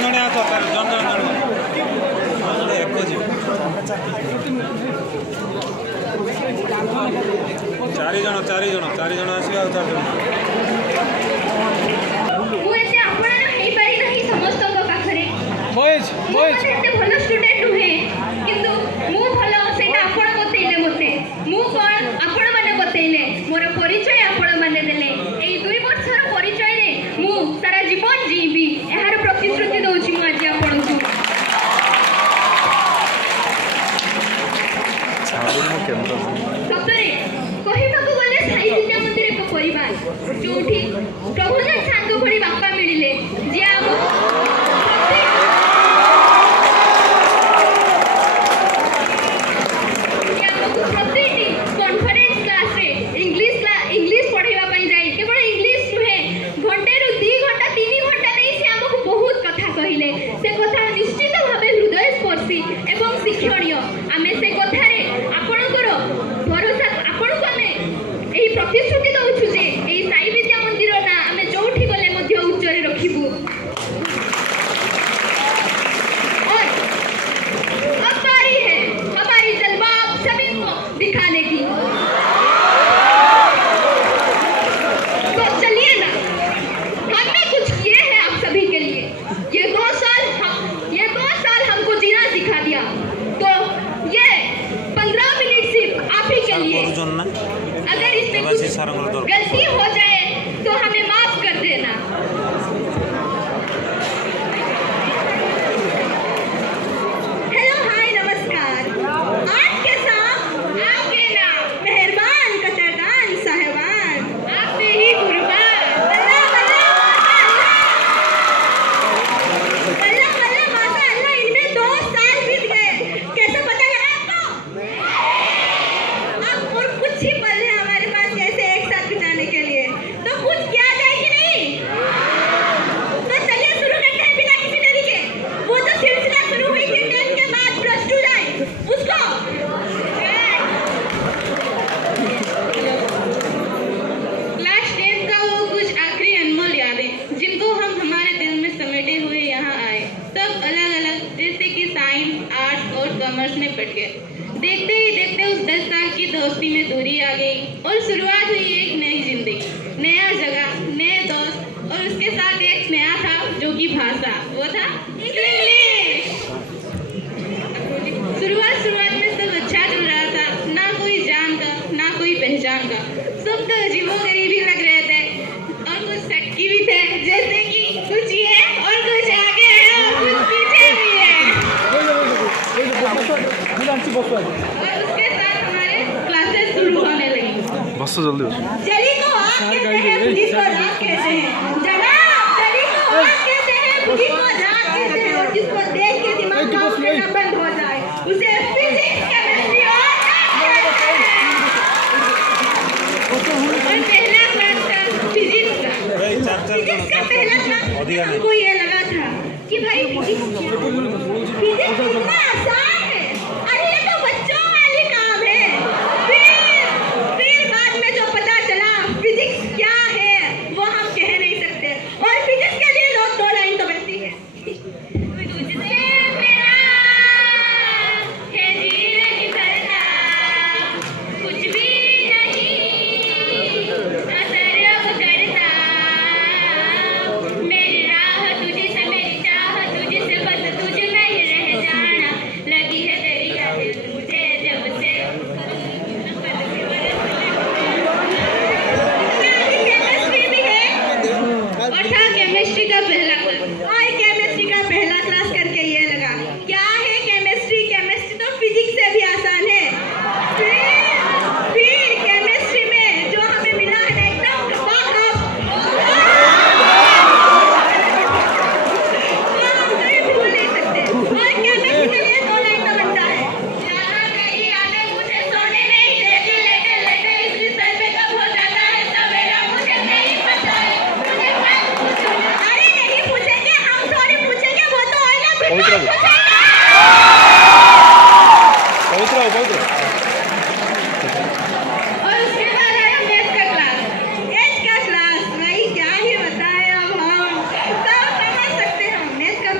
ଜଣେ ଆସ ଜଣେ ଏକ ଯିବ ଚାରି ଜଣ ଆସିବେ ଆଉ 4 ଜଣ ଭଲ ଷ୍ଟୁଡେଣ୍ଟ ନୁହେଁ କିନ୍ତୁ ମୁଁ ଭଲ ସେଇଟା ଆପଣ ବତେଇଲେ ମୋତେ ମୁଁ କ'ଣ ଆପଣମାନେ ବତେଇଲେ ମୋର ପରିଚୟ ଆପଣମାନେ ଦେଲେ ଏଇ 2 ବର୍ଷର ପରିଚୟରେ ମୁଁ ସାରା ଜୀବନ ଯିବି ଏହାର ପ୍ରତିଶ୍ରୁତି ଦେଉଛି ମୁଁ ଆଜି ଆପଣଙ୍କୁ ସତରେ କହିବାକୁ ଗଲେ ସାଇ ବିଦ୍ୟା ମନ୍ଦିର ଏକ ପରିବାର ଯୋଉଠି ପ୍ରଭୁଜନ ସାଙ୍ଗ ଭଳି ବାପା ମିଳିଲେ ଯିଏ ଆମକୁ ପ୍ରତ୍ୟେକଟି କନଫରେନ୍ସ କ୍ଲାସରେ ଇଂଲିଶ ପଢ଼ାଇବା ପାଇଁ ଯାଇ କେବଳ ଇଂଲିଶ ନୁହେଁ ଘଣ୍ଟେରୁ 2 ଘଣ୍ଟା 3 ଘଣ୍ଟା ନେଇ ସେ ଆମକୁ ବହୁତ କଥା କହିଲେ ସେ କଥା ନିଶ୍ଚିତ ଭାବେ ହୃଦୟସ୍ପର୍ଶୀ ଏବଂ ଶିକ୍ଷଣୀୟ ଆମେ ସେ କଥାରେ ଆପଣଙ୍କର ଭରସା ଆପଣଙ୍କୁ ଆମେ ଏହି ପ୍ରତିଶ୍ରୁତି ଦେଉଛୁ ଯେ ଏହି ସାଇ ବିଦ୍ୟା ମନ୍ଦିର ନାଁ ଆମେ ଯୋଉଠି ଗଲେ ମଧ୍ୟ ଉଚ୍ଚରେ ରଖିବୁ दिखाने की तो चलिए ना हमने कुछ किए हैं आप सभी के लिए ये 2 साल हमको जीना सिखा दिया तो ये 15 मिनट सिर्फ आप ही के लिए अगर इसमें कुछ गलती हो जाए तो हमें माफ कर देना हेलो हाय नमस्कार आज के कॉमर्स में पढ़ गए देखते ही देखते उस 10 साल की दोस्ती में दूरी आ गई और शुरुआत हुई एक नई जिंदगी नया जगह नए दोस्त और उसके साथ एक नया था जो कि भाषा वो था इंग्लिश शुरुआत में सब अच्छा चल रहा था ना कोई जान का ना कोई पहचान का सब तो अजीबोगरीब ही लग रहे थे और कुछ सटकी भी थे जैसे कि कुछ ये और कुछ आगे है और कुछ पीछे भी है और उसके साथ हमारे क्लासेस शुरू होने लगी बस जल्दी चली को आप कहते हैं जिसको रात कहते हैं जनाब चली को आप कहते हैं जिसको रात कहते हैं और जिसको देख के दिमाग काम करना बंद हो जाए उसे फिजिक्स केमिस्ट्री और पहला क्लास था फिजिक्स का पहला क्लास हमको ये लगा था कि भाई फिजिक्स कितना आसान है अरे ये तो बच्चों वाली काम है फिर बाद में जो पता चला फिजिक्स क्या है वो हम कह नहीं सकते और फिजिक्स के लिए रोज 2 लाइन तो बनती है कुछ भी नहीं असर अब करता मेरी राह तुझे से मेरी चाह तुझे से बस तुझ में ही रह जाना लगी है तेरी याद मुझे जब से केमिस्ट्री भी है और था केमिस्ट्री का पहला क्लास और केमिस्ट्री का पहला क्लास करके ये लगा क्या है केमिस्ट्री तो फिजिक्स से भी आसान है फिर केमिस्ट्री में जो हमें मिला है एकदम भूल नहीं सकते और केमिस्ट्री के लिए 2 लाइन तो बनता है यहाँ कहीं आने मुझे सोने नहीं देती लेटे इस बिस्तर पे कब हो जाता है सवेरा मुझे नहीं पता है अरे नहीं पूछेंगे हम सॉरी पूछेंगे वो तो है ना पवित्र और उसके बाद आया मैथ का क्लास भाई क्या ही बताएं अब हम सब समझ सकते हैं मैथ का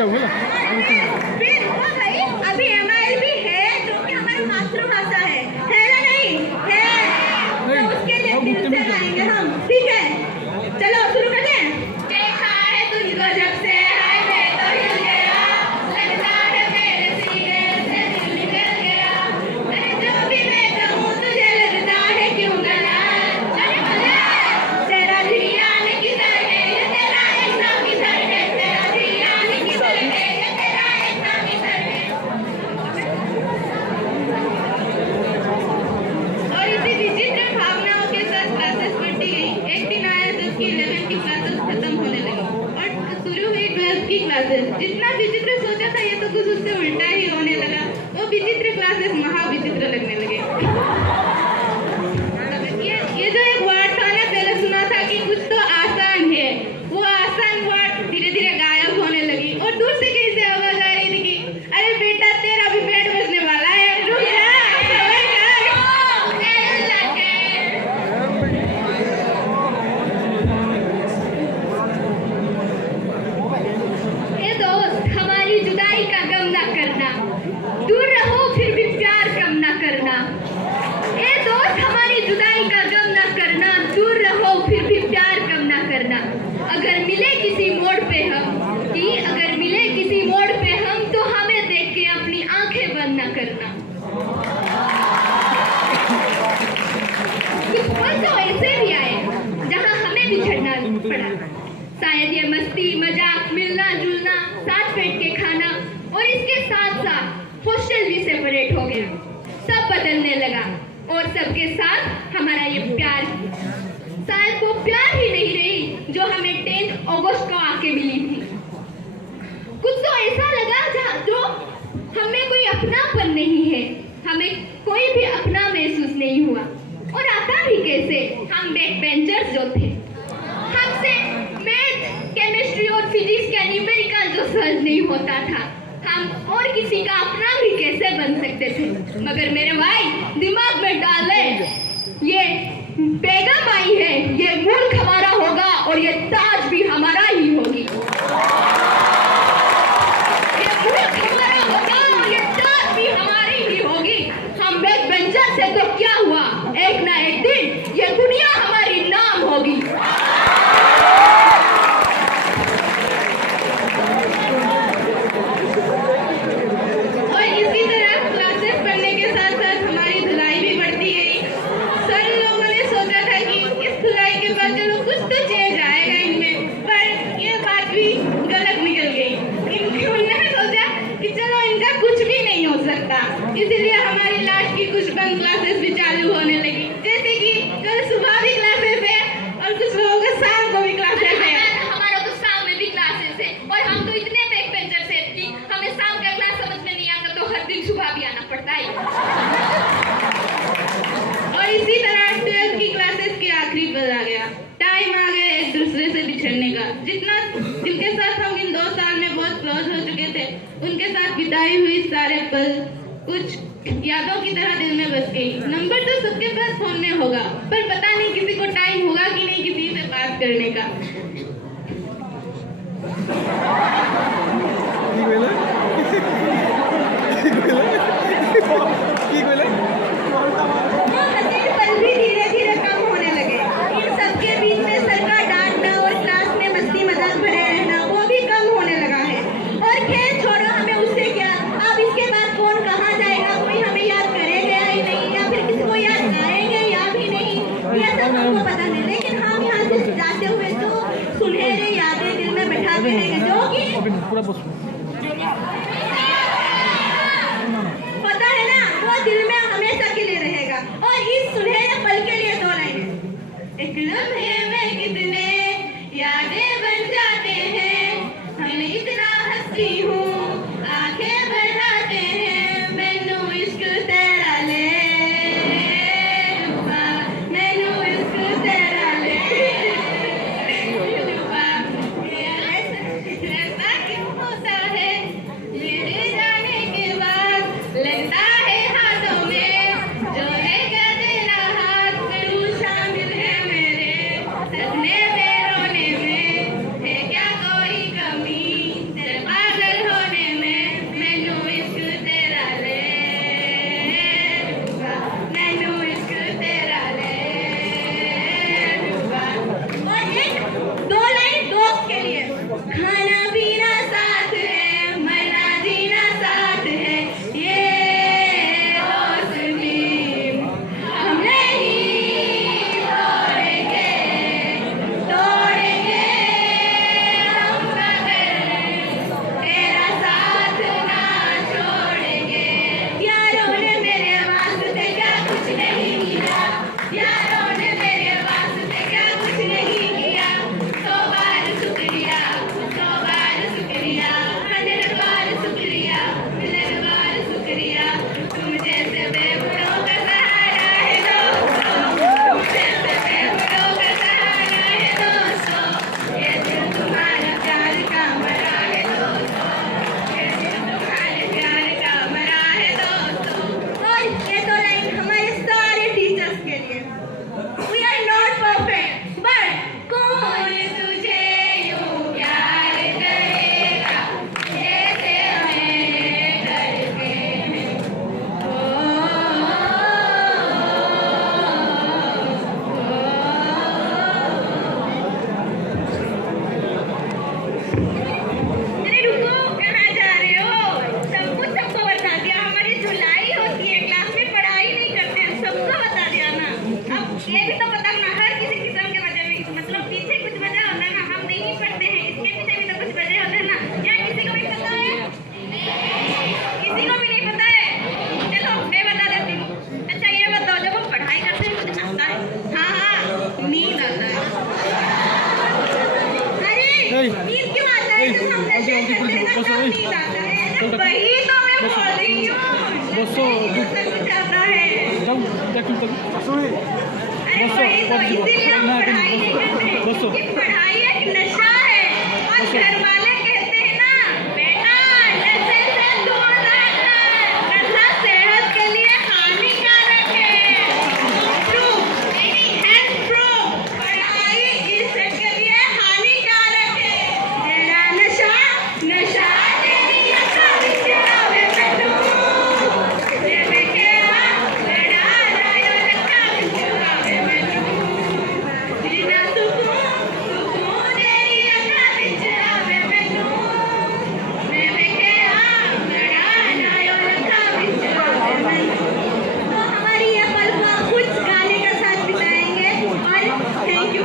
क्या बोला फिर वो भाई अभी एमआईएल भी है जो कि हमारी मातृभाषा है ना नहीं है तो उसके लिए दिल से गाएंगे हम ठीक है चलो शुरू करते हैं देखा है तुझको जब से हाय मैं तो हिल गया लगता है मेरे सीने से दिल निकल गया अरे जो भी मैं कहूँ तुझे लगता है क्यों गला अरे भला तेरा ध्यान किधर है ये तेरा एग्जाम किधर है तेरा ध्यान किधर है ये तेरा एग्जाम किधर है और इसी विचित्र भावनाओं के साथ क्लासेस बढ़ती गई एक दिन आया जबकि 11th की क्लासेस खत्म होने लगी और शुरू हुई 12th की क्लासेस जितना विचित्र सोचा था ये तो कुछ उससे उल्टा ही होने लगा वो विचित्र क्लासेस महाविचित्र लगने लगे ये जो एक वर्ड था ना पहले सुना था कि कुछ तो आसान है वो आसान वर्ड धीरे धीरे गायब होने लगी और दूर से कहीं से आवाज आ रही थी कि अरे बेटा तेरा भी पेट बचने वाला है रुक जा सबर कर ए दोस्त हमारी जुदाई का गम ना करना दूर रहो फिर भी प्यार कम ना करना ए दोस्त हमारी जुदाई का गम ना करना दूर रहो फिर भी प्यार कम ना करना अगर मिले किसी मोड़ पे हम तो हमें देख के अपनी आंखें बंद ना करना कुछ पल तो ऐसे भी आए जहां हमें बिछड़ना पड़ा शायद ये मस्ती मजाक मिलना जुलना साथ बैठ के खाना और इसके साथ साथ हॉस्टल भी सेपरेट हो गया सब बदलने लगा और सबके साथ हमारा ये प्यार शायद वो प्यार ही नहीं रही जो हमें 10 अगस्त को आके मिली थी कुछ तो ऐसा लगा जो हमें कोई अपनापन नहीं है हमें कोई भी अपना महसूस नहीं हुआ और आता भी कैसे हम बैक बेंचर्स जो थे हमसे मैथ केमिस्ट्री और फिजिक्स का न्यूमेरिकल जो सहज नहीं होता था हम और किसी का अपना भी कैसे बन सकते थे मगर मेरे भाई दिमाग में डाले ये बेगम आई है ये मुल्क हमारा होगा और ये ताज भी हमारा ही होगी ये मुल्क हमारा होगा और ये ताज भी हमारी ही होगी हम बैक बेंचर से तो क्या हुआ एक ना एक दिन ये दुनिया हमारी नाम होगी और इसी तरह क्लासेस पढ़ने के साथ साथ हमारी धुलाई भी बढ़ती गई सर लोगों ने सोचा था कि इस धुलाई के बाद चलो कुछ तो चेंज आएगा इनमें पर ये बात भी गलत निकल गई उन्होंने सोचा कि चलो इनका कुछ भी नहीं हो सकता इसलिए हमारी लास्ट की कुछ बंद क्लासेस भी चालू होने लगी जैसे कि कल सुबह भी क्लासेस है और कुछ लोगों का शाम को भी क्लासेस है हमारा तो शाम में भी क्लासेस है और हम तो इतने बैक बेंचर से कि हमें शाम का क्लास समझ में नहीं आता तो हर दिन सुबह भी आना पड़ता है और इसी तरह 12th की क्लासेस के आखिरी पल आ गया टाइम आ गया एक दूसरे से बिछड़ने का जिनके साथ हम इन 2 साल में बहुत क्लोज हो चुके थे उनके साथ बिताई हुई सारे पल कुछ यादों की तरह दिल में बस गई नंबर तो सबके पास फोन में होगा पर पता नहीं किसी को टाइम होगा कि नहीं किसी से बात करने का वो हसीन पल भी धीरे धीरे कम होने लगे इन सबके बीच में सर का डांटना और क्लास में मस्ती मजाक भरे रहना वो भी कम होने लगा है और खेल छोड़ो हमें उससे क्या अब इसके बाद कौन कहाँ जाएगा कोई हमें याद करेगा ही नहीं या फिर किसी को याद आएंगे या भी नहीं ये सब हमको पता नहीं लेकिन हम यहाँ से जाते हुए तो सुनहरे यादें दिल में बैठा के रहेंगे जो कि पता है ना वो दिल में हमेशा के लिए रहेगा और इस सुनहरे पल के लिए 2 लाइनें एक लम्हे में कितने यादें बन जाते हैं हम इतना हंसती हूँ आंखें बढ़ाते हैं मैनू इश्क तेरा ले रूपा मैनू इश्क तेरा ले रूपा ऐसा क्यों होता है नींद आता है ना, वही तो मैं बोल रही हूँ। ऐसा कुछ आता है। अरे वही तो, इसीलिए हम पढ़ाई नहीं करते कि पढ़ाई एक नशा है। और घर वाले कहते हैं ना, बेटा नशे से दूर रहना, नशा सेहत के लिए हानिकारक है। प्रूफ, हेल्थ प्रूफ, पढ़ाई इसके लिए हानिकारक है। तेरा नशा नशा तेरी अक्ल विच आवे मैनू, जे वेखिया लड़ा रायो अक्ल विच आवे मैनू, जीना सुकून सुकून तेरी अक्ल विच आवे मैनू, जे वेखिया लड़ा रायो अक्ल विच आवे मैनू। तो हमारी ये पल को आप कुछ गाने के साथ बिताएंगे और थैंक यू।